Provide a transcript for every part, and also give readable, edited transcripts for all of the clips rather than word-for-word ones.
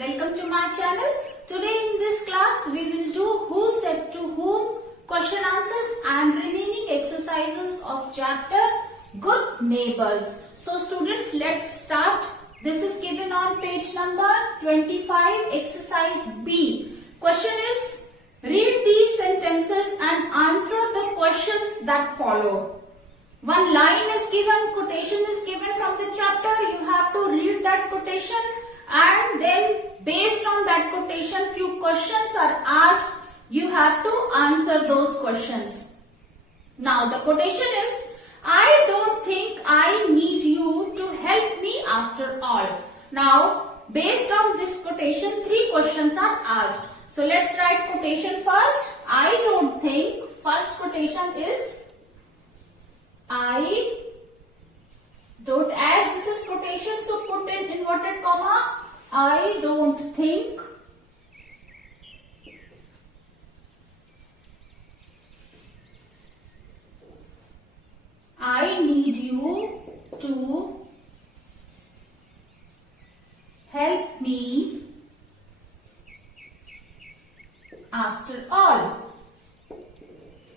welcome to my channel. Today in this class we will do who said to whom, question answers and remaining exercises of chapter Good Neighbors. So students, let's start. This is given on page number 25, exercise B. Question is, read these sentences and answer the questions that follow. One line is given, quotation is given from the chapter. You have to read that quotation and then based on that quotation few questions are asked. You have to answer those questions. Now the quotation is, I don't think I need you to help me after all. Now based on this quotation three questions are asked. So let's write quotation first. I don't think. First quotation is I don't, as this is quotation, so put in inverted comma. I don't think I need you to help me after all.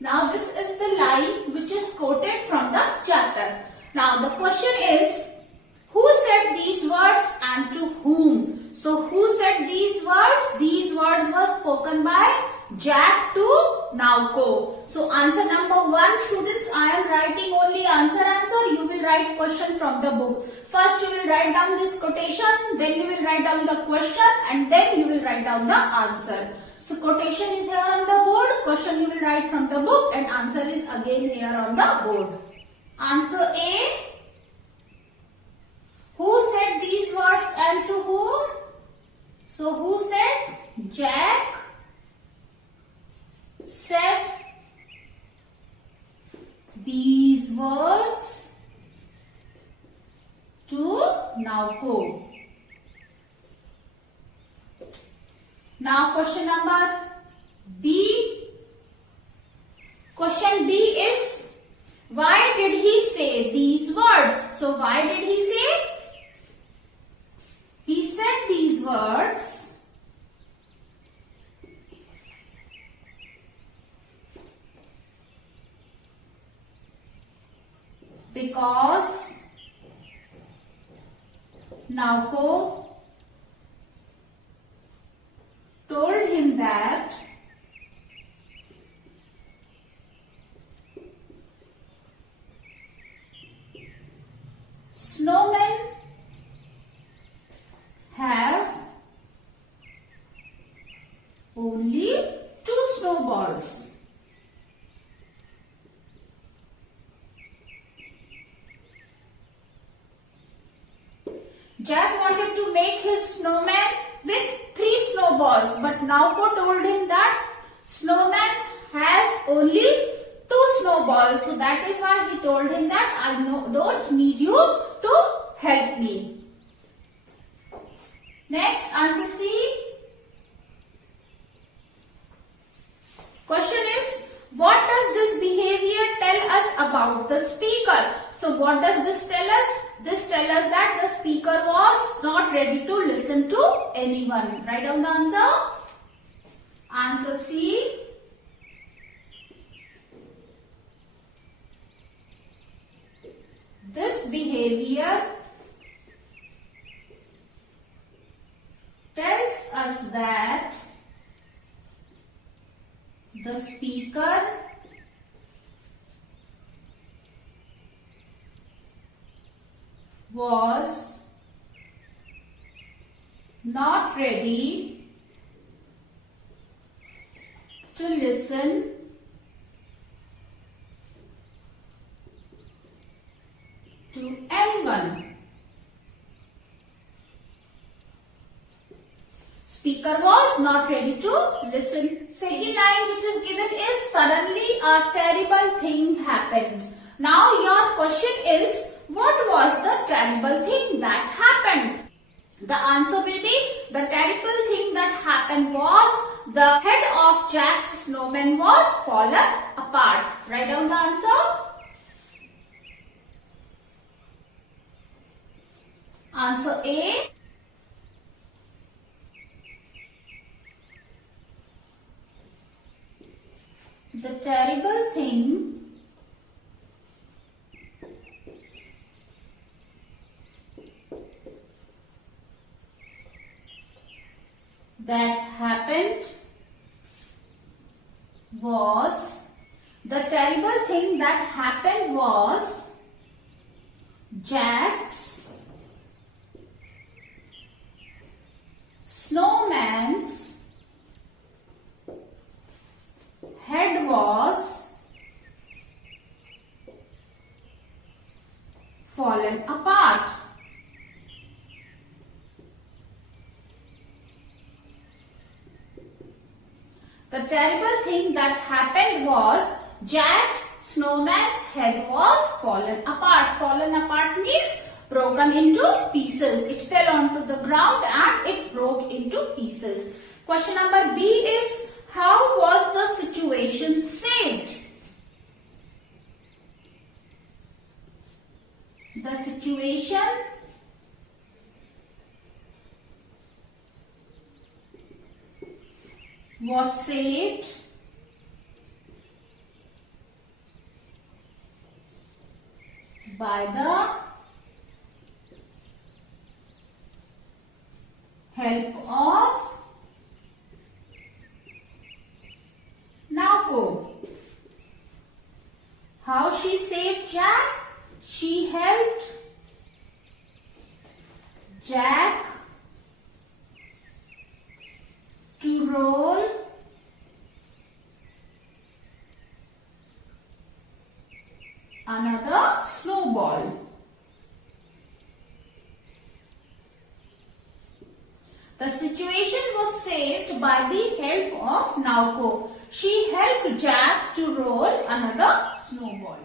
Now this is the line which is quoted from the chapter. Now the question is, who said these words and to whom? So who said these words? These words were spoken by Jack to Naoko. So answer number 1, students, I am writing only answer. You will write question from the book. First you will write down this quotation, then you will write down the question and then you will write down the answer. So quotation is here on the board, question you will write from the book and answer is again here on the board. Answer A. Who said these words and to whom? So who said? Jack said these words to Naoko. Now question number B. Question B is, why did he say these words? So why did he say? He said these words because Naoko told him that snowmen have only 2 snowballs. Jack wanted to make his snowman with 3 snowballs, but Naoko told him that snowman has only 2 snowballs. So that is why he told him that I don't need you to help me. Next, answer C. Question is, what does this behavior tell us about the speaker? So what does this tell us? This tells us that the speaker was not ready to listen to anyone. Write down the answer. Answer C. This behavior tells us that the speaker was not ready to listen to anyone. Speaker was not ready to listen. Second line which is given is, suddenly a terrible thing happened. Now your question is, what was the terrible thing that happened? The answer will be, the terrible thing that happened was the head of Jack's snowman was fallen apart. Write down the answer. Answer A. The terrible thing that happened was Jack's snowman's head was fallen apart. The terrible thing that happened was Jack's snowman's head was fallen apart. Fallen apart means broken into pieces. It fell onto the ground and it broke into pieces. Question number B is, how was the situation saved? The situation was saved by the help of Naoko. How she saved Jack? She helped Jack to roll another snowball. The situation was saved by the help of Naoko. She helped Jack to roll another snowball.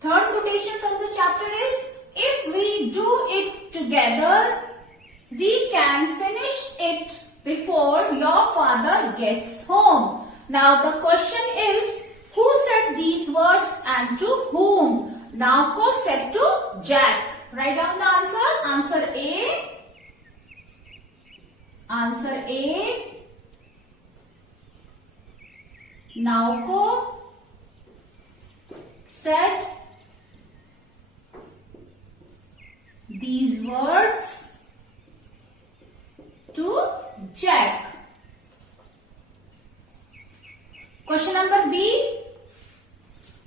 Third quotation from the chapter is, if we do it together, we can finish it before your father gets home. Now the question is, who said these words and to whom? Naoko said to Jack. Write down the answer. Answer A. Answer A. Naoko said these words to Jack. Question number B.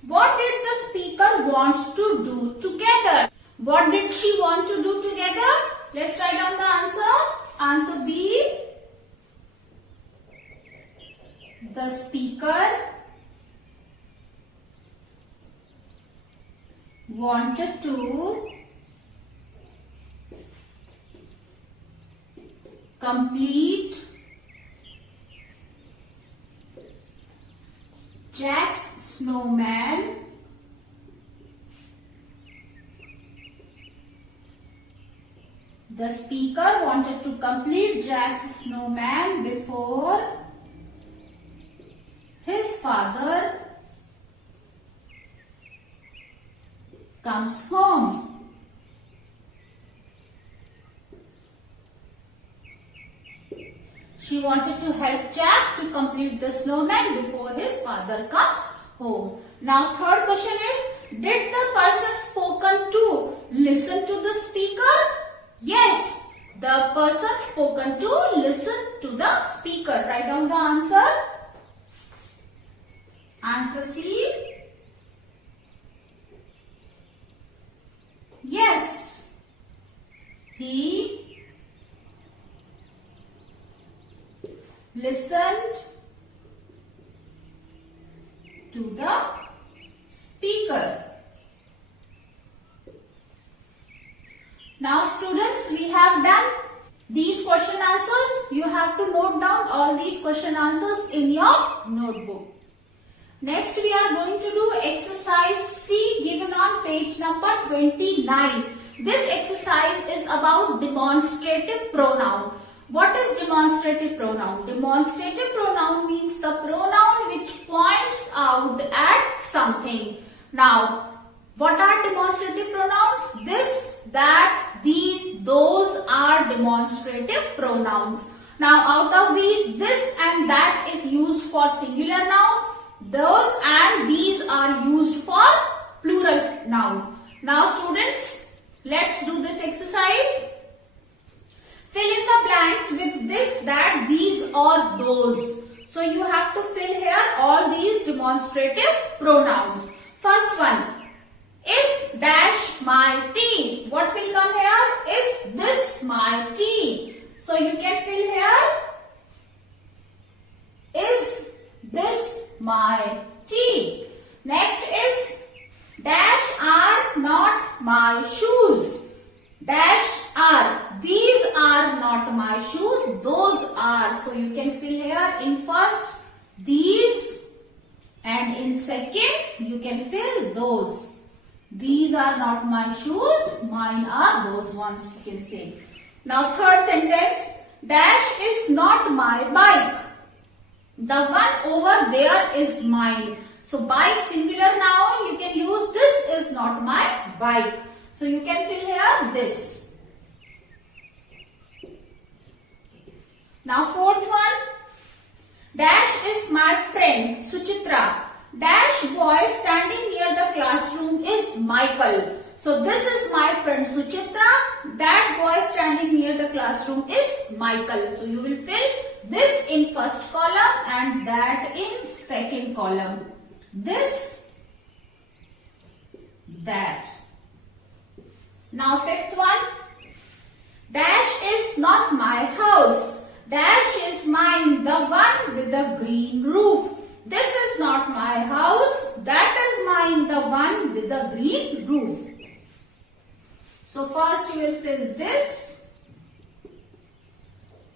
What did the speaker want to do together? What did she want to do together? Let's write down the answer. Answer B. The speaker wanted to complete Jack's snowman The speaker wanted to complete Jack's snowman before his father comes home. She wanted to help Jack to complete the snowman before his father comes home. Now third question is, did the person spoken to listen to the speaker? Yes, the person spoken to listened to the speaker. Write down the answer. Answer C. Yes, he listened to the speaker. Now students, we have done these question answers. You have to note down all these question answers in your notebook. Next we are going to do exercise C given on page number 29. This exercise is about demonstrative pronoun. What is demonstrative pronoun? Demonstrative pronoun means the pronoun which points out at something. Now, what are demonstrative pronouns? This, that, these, those are demonstrative pronouns. Now, out of these, this and that is used for singular noun. those and these are used for plural noun. Now students, let's do this exercise. Fill in the blanks with this, that, these or those. So you have to fill here all these demonstrative pronouns. First one, is dash my tea? What will come here? Is this my tea? So you can fill here, is this my tea? Next is dash are not my shoes. Dash are, these are not my shoes, those are. So you can fill here in first these and in second you can fill those. These are not my shoes, mine are those ones, you can say. Now third sentence, dash is not my bike. The one over there is mine. So bike singular noun, you can use this is not my bike. So you can fill here this. Now fourth one, dash is my friend Suchitra. Dash boy standing near the classroom is Michael. So this is my friend Suchitra. That boy standing near the classroom is Michael. So you will fill this in first column and that in second column. This, that. Now fifth one, dash is not my house. Dash is mine, the one with the green roof. This is not my house. That is mine, the one with the green roof. So first you will fill this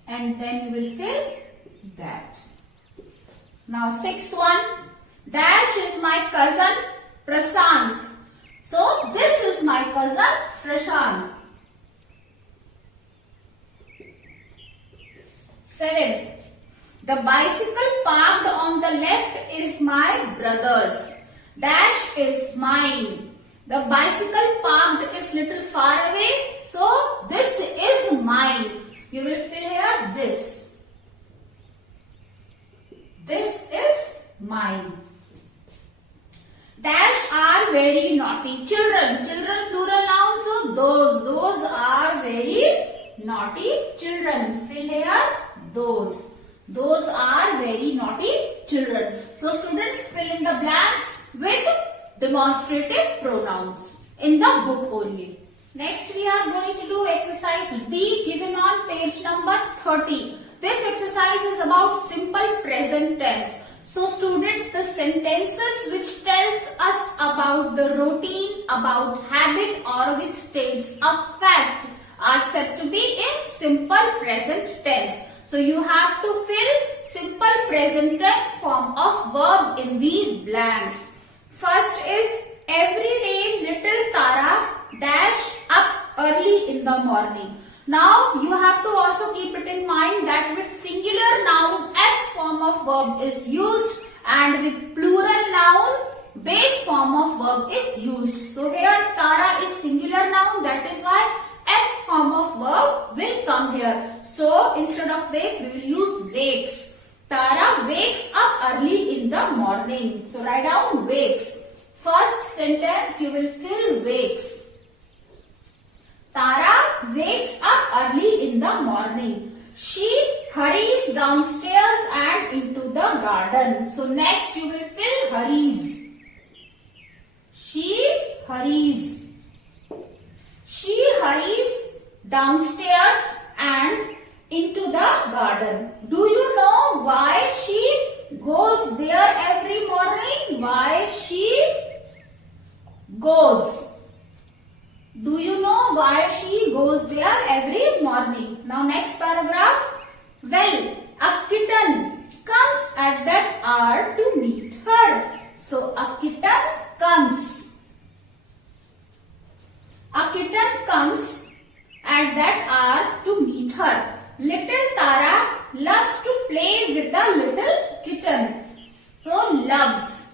and then you will fill that. Now sixth one, dash is my cousin Prashant. So this is my cousin Prashant. Seventh, the bicycle parked on the left is my brother's. Dash is mine. The bicycle parked is little far away. So this is mine. You will fill here this. This is mine. Dash are very naughty children. Children plural noun. So those are very naughty children. Fill here those. Those are very naughty children. So students, fill in the blanks with demonstrative pronouns in the book only. Next we are going to do exercise D given on page number 30. This exercise is about simple present tense. So students, the sentences which tells us about the routine, about habit or which states a fact are said to be in simple present tense. So you have to fill simple present tense form of verb in these blanks. First is every day little Tara dash up early in the morning. Now you have to also keep it in mind that with singular noun S form of verb is used and with plural noun base form of verb is used. So here Tara is singular noun, that is why S form of verb will come here. So instead of wake we will use wakes. Tara wakes up early in the morning. So write down wakes. First sentence you will fill wakes. Tara wakes up early in the morning. She hurries downstairs and into the garden. So next you will fill hurries. She hurries. She hurries downstairs and into the garden. Do you know why she goes there every morning? Why she goes? Do you know why she goes there every morning? Now next paragraph. Well, a kitten comes at that hour to meet her. So a kitten comes. A kitten comes at that hour to meet her. Little Tara loves to play with the little kitten. So loves.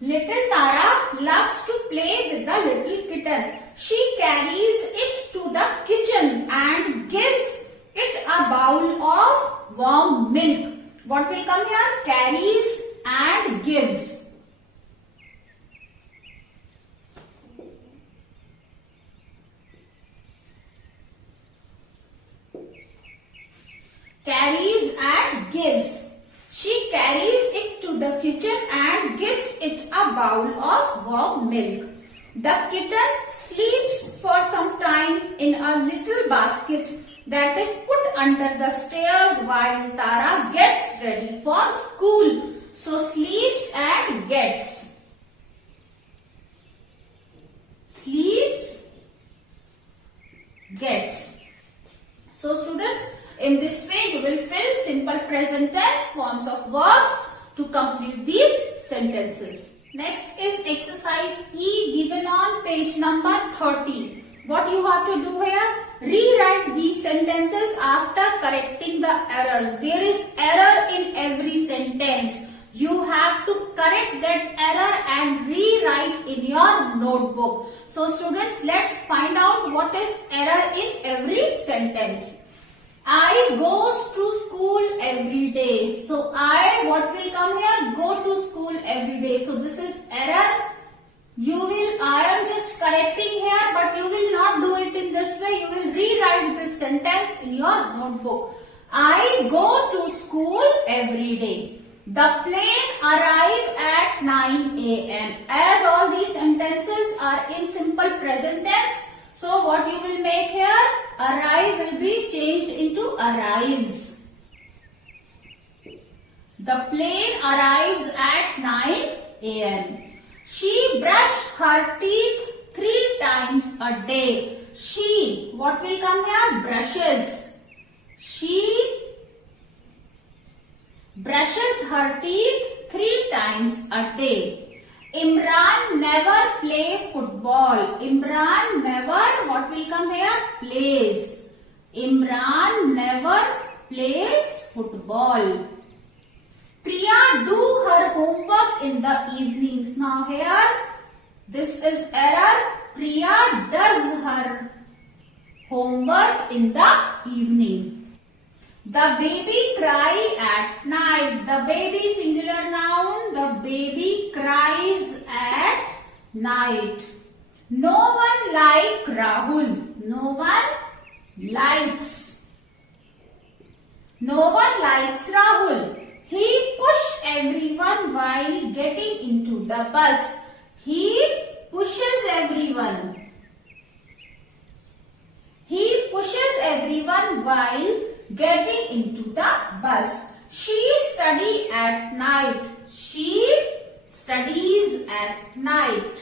Little Tara loves to play with the little kitten. She carries it to the kitchen and gives it a bowl of warm milk. What will come here? Carries and gives. Carries and gives. She carries it to the kitchen and gives it a bowl of warm milk. The kitten sleeps for some time in a little basket that is put under the stairs while Tara gets ready for school. So sleeps and gets. Sleeps, gets. So students, in this way you will fill simple present tense forms of verbs to complete these sentences. Next is exercise E given on page number 30. What you have to do here? Rewrite these sentences after correcting the errors. There is error in every sentence. You have to correct that error and rewrite in your notebook. So students, let's find out what is error in every sentence. I goes to school every day. So I, what will come here? Go to school every day. So this is error. I am just correcting here, but you will not do it in this way. You will rewrite this sentence in your notebook. I go to school every day. The plane arrived at 9 a.m. As all these sentences are in simple present tense, so what you will make here? Arrive will be changed into arrives. The plane arrives at 9 a.m. She brushed her teeth 3 times a day. She, what will come here? Brushes. She brushes her teeth 3 times a day. Imran never play football. Imran never, what will come here? Plays. Imran never plays football. Priya do her homework in the evenings. Now here, this is error. Priya does her homework in the evening. The baby cry at night. The baby singular noun. The baby cries at night. No one like Rahul. No one likes. No one likes Rahul. He pushed everyone while getting into the bus. He pushes everyone. He pushes everyone while getting into the bus. She studies at night. She studies at night.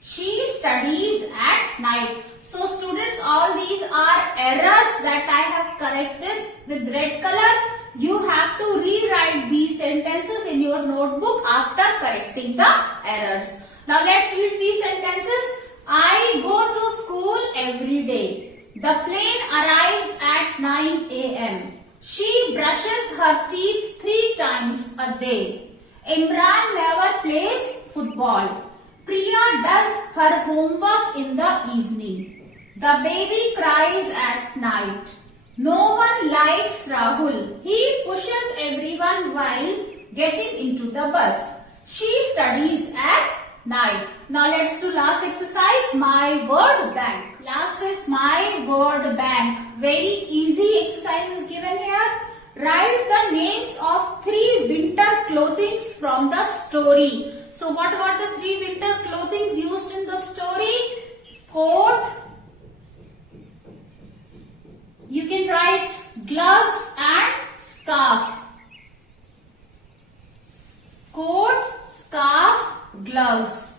She studies at night. So students, all these are errors that I have corrected with red color. You have to rewrite these sentences in your notebook after correcting the errors. Now let's read these sentences. I go to school every day. The plane arrives at 9 a.m. She brushes her teeth 3 times a day. Imran never plays football. Priya does her homework in the evening. The baby cries at night. No one likes Rahul. He pushes everyone while getting into the bus. She studies at night. Now let's do last exercise, my word bank. Last is my word bank. Very easy exercise is given here. Write the names of 3 winter clothings from the story. So what were the 3 winter clothings used in the story? Coat. You can write gloves and scarf. Coat, scarf, gloves.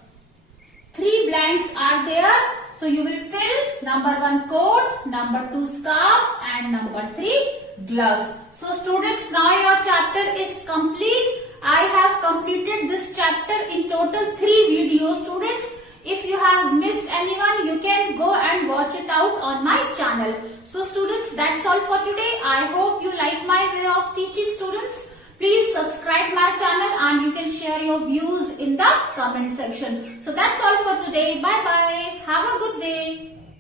3 blanks are there. So you will fill number 1 coat, number 2 scarf and number 3 gloves. So students, now your chapter is complete. I have completed this chapter in total 3 videos, students. If you have missed anyone, you can go and watch it out on my channel. So students, that's all for today. I hope you like my way of teaching, students. Please subscribe my channel and you can share your views in the comment section. So that's all for today. Bye bye. Have a good